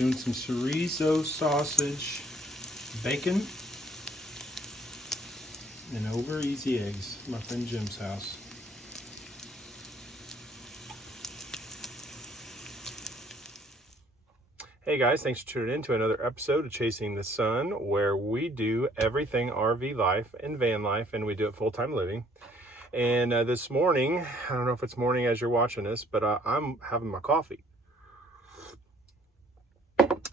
Doing some chorizo sausage, bacon, and over easy eggs. My friend Jim's house. Hey guys, thanks for tuning in to another episode of Chasing the Sun, where we do everything RV life and van life, and we do it full-time living. And this morning, I don't know if it's morning as you're watching this, but I'm having my coffee.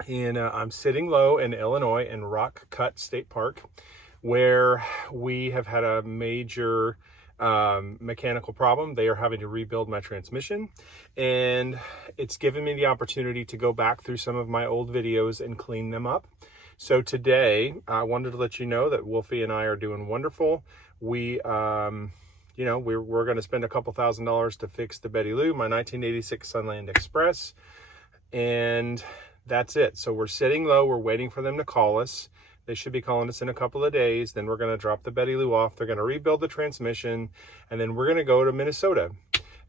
And I'm sitting low in Illinois in Rock Cut State Park, where we have had a major mechanical problem. They are having to rebuild my transmission, and it's given me the opportunity to go back through some of my old videos and clean them up. So today I wanted to let you know that Wolfie and I are doing wonderful. We're going to spend a couple $1,000s to fix the Betty Lou, my 1986 Sunland Express, and that's it. So we're sitting low. We're waiting for them to call us. They should be calling us in a couple of days. Then we're going to drop the Betty Lou off. They're going to rebuild the transmission, and then we're going to go to Minnesota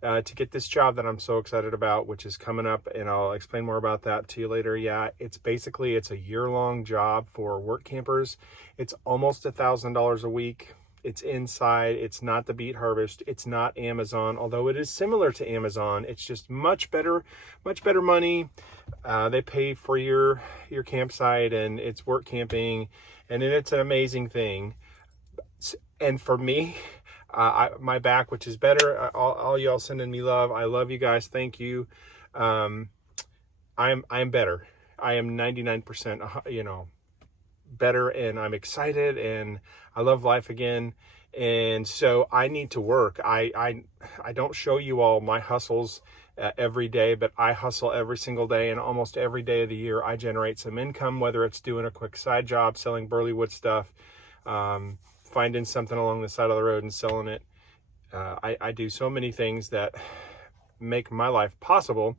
to get this job that I'm so excited about, which is coming up, and I'll explain more about that to you later. Yeah, it's a year-long job for work campers. It's almost $1,000 a week. It's inside. It's not the Beet Harvest. It's not Amazon, although it is similar to Amazon. It's just much better money. They pay for your campsite, and it's work camping, and it's an amazing thing. And for me, my back, which is better, all y'all sending me love. I love you guys. Thank you. I'm better. I am 99%, better, and I'm excited, and I love life again. And so I need to work. I don't show you all my hustles every day, but I hustle every single day, and almost every day of the year I generate some income, whether it's doing a quick side job, selling burleywood stuff, finding something along the side of the road and selling it. I do so many things that make my life possible.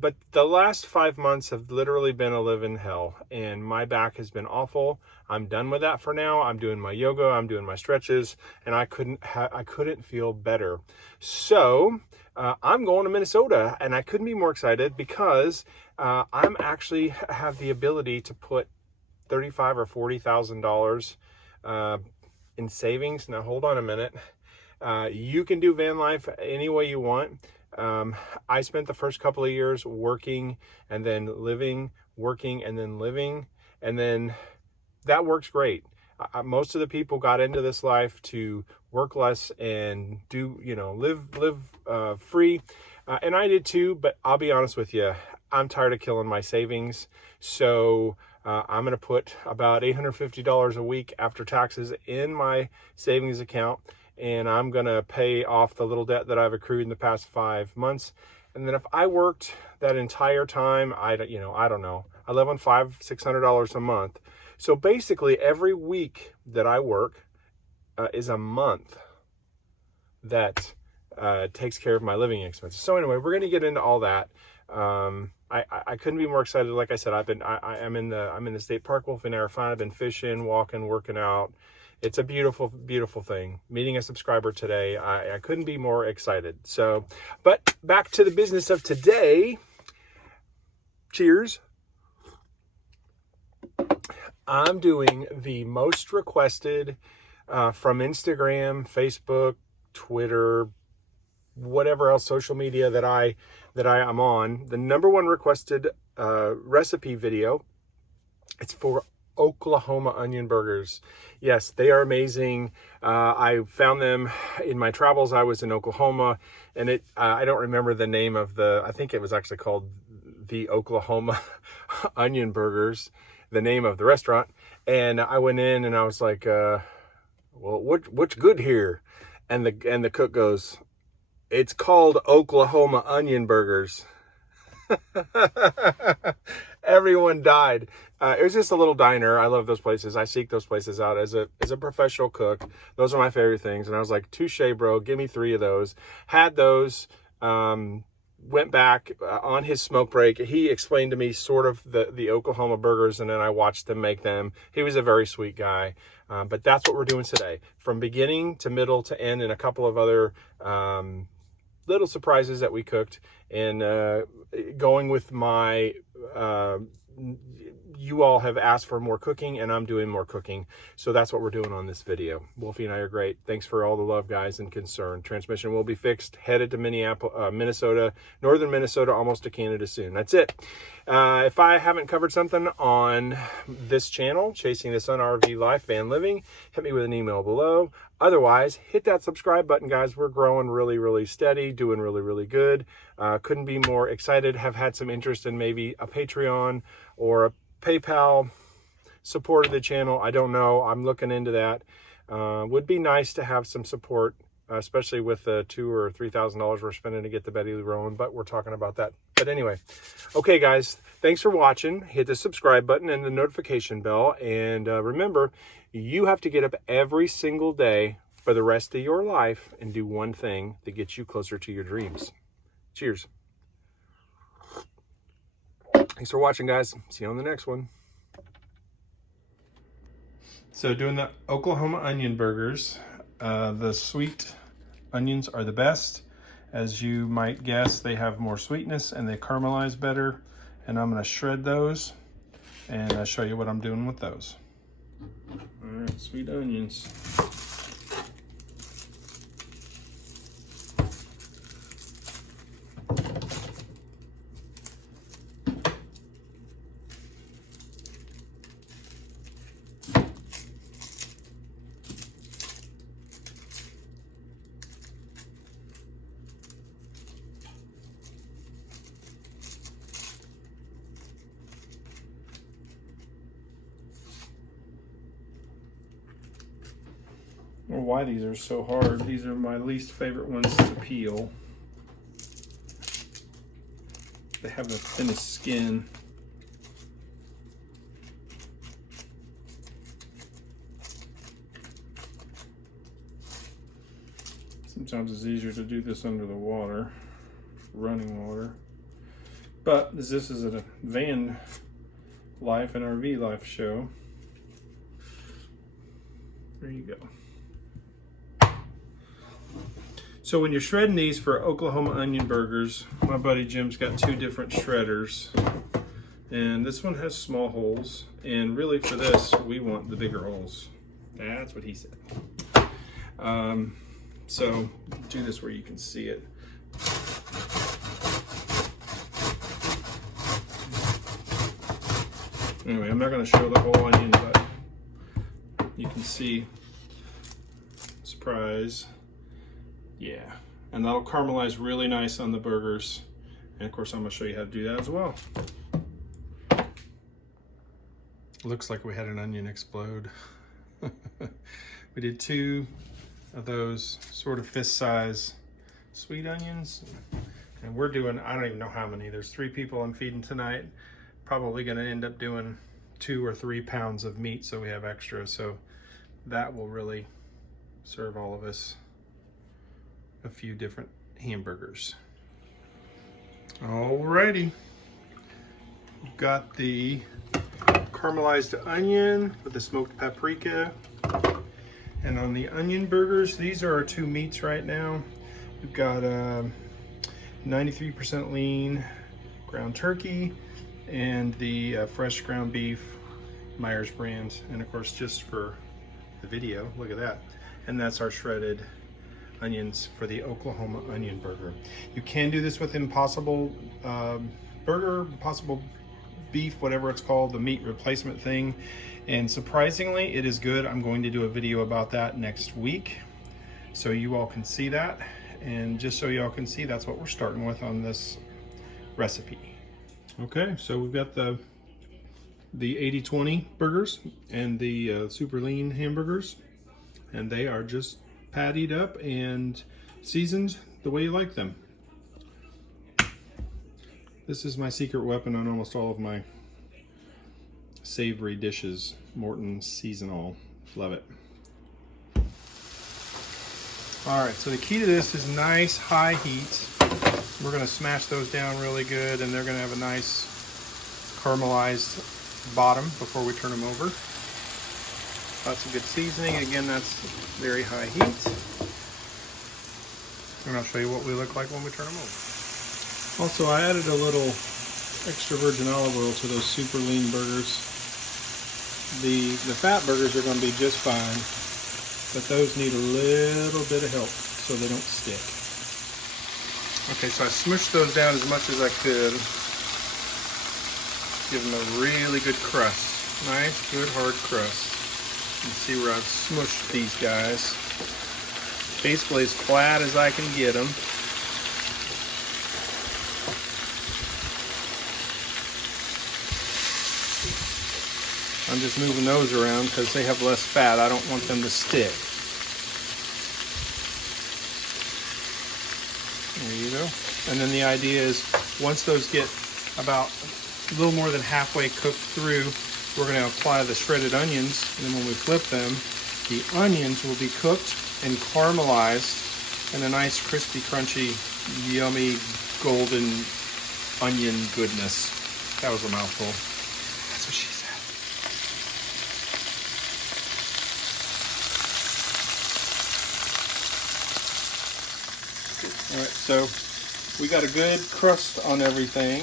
But the last 5 months have literally been a living hell, and my back has been awful. I'm done with that for now. I'm doing my yoga, I'm doing my stretches, and I couldn't feel better. So I'm going to Minnesota, and I couldn't be more excited because I'm actually have the ability to put $35,000 or $40,000 in savings. Now hold on a minute. You can do van life any way you want. I spent the first couple of years working and then living, working and then living, and then that works great. Most of the people got into this life to work less and do, live free. And I did too, but I'll be honest with you, I'm tired of killing my savings. So I'm going to put about $850 a week after taxes in my savings account, and I'm going to pay off the little debt that I've accrued in the past 5 months. And then if I worked that entire time, I don't know. I live on $500-600 a month. So basically every week that I work is a month that takes care of my living expenses. So anyway, we're going to get into all that. I couldn't be more excited. Like I said, I'm in the state park. Wolfie and I are fine. I've been fishing, walking, working out. It's a beautiful, beautiful thing. Meeting a subscriber today. I couldn't be more excited. So, but back to the business of today. Cheers. I'm doing the most requested from Instagram, Facebook, Twitter, whatever else social media that I am on. The number one requested recipe video. It's for Oklahoma onion burgers. Yes, they are amazing. I found them in my travels. I was in Oklahoma, and I don't remember the name of I think it was actually called the Oklahoma Onion Burgers, the name of the restaurant. And I went in and I was like, well, what's good here? And the cook goes, it's called Oklahoma Onion Burgers. Everyone died. It was just a little diner. I love those places. I seek those places out as a professional cook. Those are my favorite things. And I was like, touche, bro. Give me 3 of those. Had those. Went back on his smoke break. He explained to me sort of the Oklahoma burgers, and then I watched them make them. He was a very sweet guy. But that's what we're doing today, from beginning to middle to end, and a couple of other little surprises that we cooked, and going with my you all have asked for more cooking, and I'm doing more cooking. So that's what we're doing on this video. Wolfie and I are great. Thanks for all the love, guys, and concern. Transmission will be fixed. Headed to Minnesota, northern Minnesota, almost to Canada soon. That's it. If I haven't covered something on this channel, Chasing the Sun RV Life Van Living, hit me with an email below. Otherwise, hit that subscribe button, guys. We're growing really, really steady, doing really, really good. Couldn't be more excited. Have had some interest in maybe a Patreon or a PayPal support of the channel. I don't know. I'm looking into that. Would be nice to have some support, especially with the $2,000 or $3,000 we're spending to get the Betty Lou rolling, but we're talking about that. But anyway, okay, guys, thanks for watching. Hit the subscribe button and the notification bell. And remember, you have to get up every single day for the rest of your life and do one thing that gets you closer to your dreams. Cheers. Thanks for watching, guys. See you on the next one. So doing the Oklahoma onion burgers. The sweet onions are the best. As you might guess, they have more sweetness and they caramelize better. And I'm going to shred those and I'll show you what I'm doing with those. All right, sweet onions. I don't know why these are so hard. These are my least favorite ones to peel. They have the thinnest skin. Sometimes it's easier to do this under the water, running water. But this is a van life and RV life show. There you go. So when you're shredding these for Oklahoma onion burgers, my buddy Jim's got 2 different shredders. And this one has small holes. And really for this, we want the bigger holes. That's what he said. So do this where you can see it. Anyway, I'm not going to show the whole onion, but you can see, surprise. Yeah, and that'll caramelize really nice on the burgers. And of course, I'm gonna show you how to do that as well. Looks like we had an onion explode. We did 2 of those sort of fist size sweet onions. And we're doing, I don't even know how many. There's 3 people I'm feeding tonight. Probably gonna end up doing 2 or 3 pounds of meat so we have extra. So that will really serve all of us a few different hamburgers. Alrighty, we've got the caramelized onion with the smoked paprika, and on the onion burgers, these are our 2 meats right now. We've got 93% lean ground turkey and the fresh ground beef Myers brand, and of course, just for the video, look at that. And that's our shredded onions for the Oklahoma onion burger. You can do this with Impossible burger, Impossible beef, whatever it's called, the meat replacement thing. And surprisingly, it is good. I'm going to do a video about that next week, so you all can see that. And just so y'all can see, that's what we're starting with on this recipe. Okay, so we've got the 80-20 burgers and the super lean hamburgers, and they are just pattied up and seasoned the way you like them. This is my secret weapon on almost all of my savory dishes. Morton's Seasonal. Love it. All right, so the key to this is nice high heat. We're gonna smash those down really good, and they're gonna have a nice caramelized bottom before we turn them over. Lots of good seasoning. Again, that's very high heat. And I'll show you what we look like when we turn them over. Also, I added a little extra virgin olive oil to those super lean burgers. The fat burgers are going to be just fine, but those need a little bit of help so they don't stick. Okay, so I smushed those down as much as I could. Give them a really good crust. Nice, good, hard crust. You can see where I've smushed these guys. Basically as flat as I can get them. I'm just moving those around because they have less fat. I don't want them to stick. There you go. And then the idea is once those get about a little more than halfway cooked through, we're going to apply the shredded onions. And then when we flip them, the onions will be cooked and caramelized and a nice crispy, crunchy, yummy, golden onion goodness. That was a mouthful. That's what she said. All right, so we got a good crust on everything.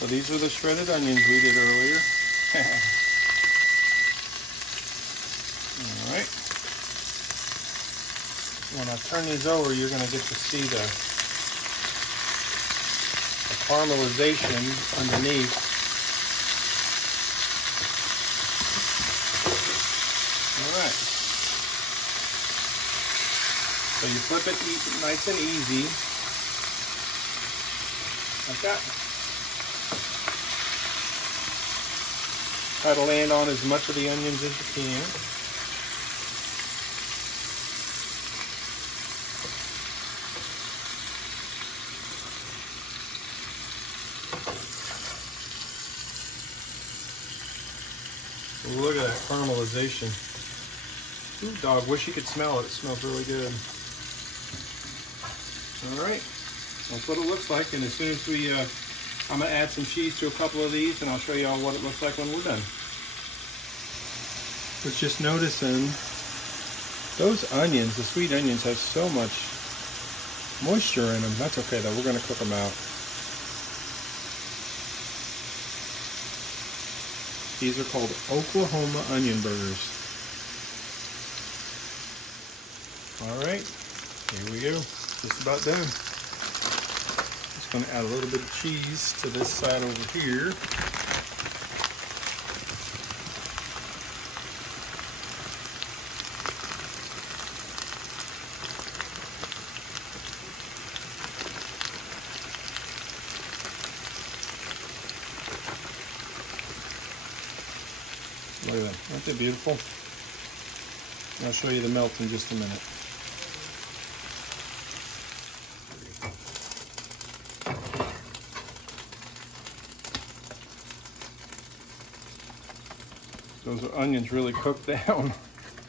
So these are the shredded onions we did earlier. All right. When I turn these over, you're going to get to see the caramelization underneath. All right. So you flip it nice and easy, like that. Try to land on as much of the onions as you can. Look at that caramelization. Ooh, dog, wish you could smell it. It smells really good. All right, that's what it looks like. And as soon as we, I'm gonna add some cheese to a couple of these and I'll show you all what it looks like when we're done. But just noticing those onions, the sweet onions, have so much moisture in them. That's okay though, we're gonna cook them out. These are called Oklahoma onion burgers. All right, here we go. Just about done. Just going to add a little bit of cheese to this side over here. Look at that. Aren't they beautiful? I'll show you the melt in just a minute. Those onions really cooked down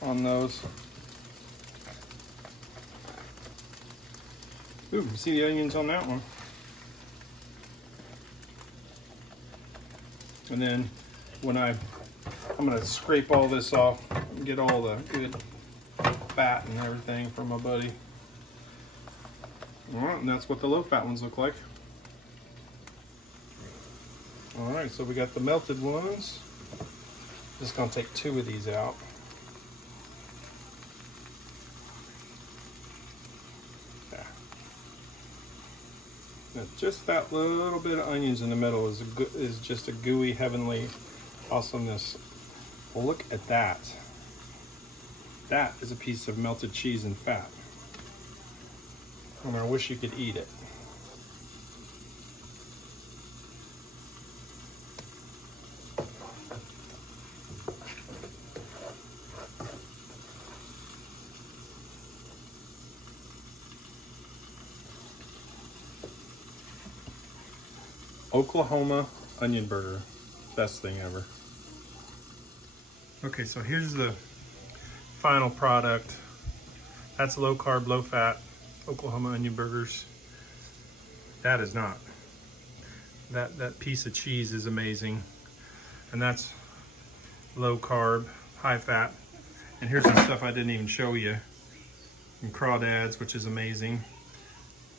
on those. Ooh, you see the onions on that one. And then when I'm gonna scrape all this off and get all the good fat and everything from my buddy. All right, and that's what the low fat ones look like. All right, so we got the melted ones. Just gonna take 2 of these out. Yeah. Now just that little bit of onions in the middle is just a gooey, heavenly awesomeness. Well, look at that. That is a piece of melted cheese and fat. And I wish you could eat it. Oklahoma onion burger. Best thing ever. Okay, so here's the final product. That's low carb, low fat Oklahoma onion burgers. That is not. That piece of cheese is amazing. And that's low carb, high fat. And here's some stuff I didn't even show you. And crawdads, which is amazing.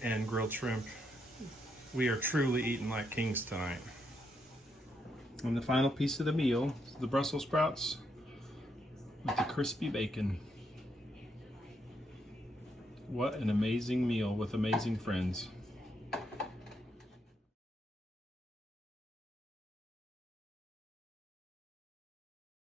and grilled shrimp. We are truly eating like kings tonight. And the final piece of the meal is the Brussels sprouts with the crispy bacon. What an amazing meal with amazing friends.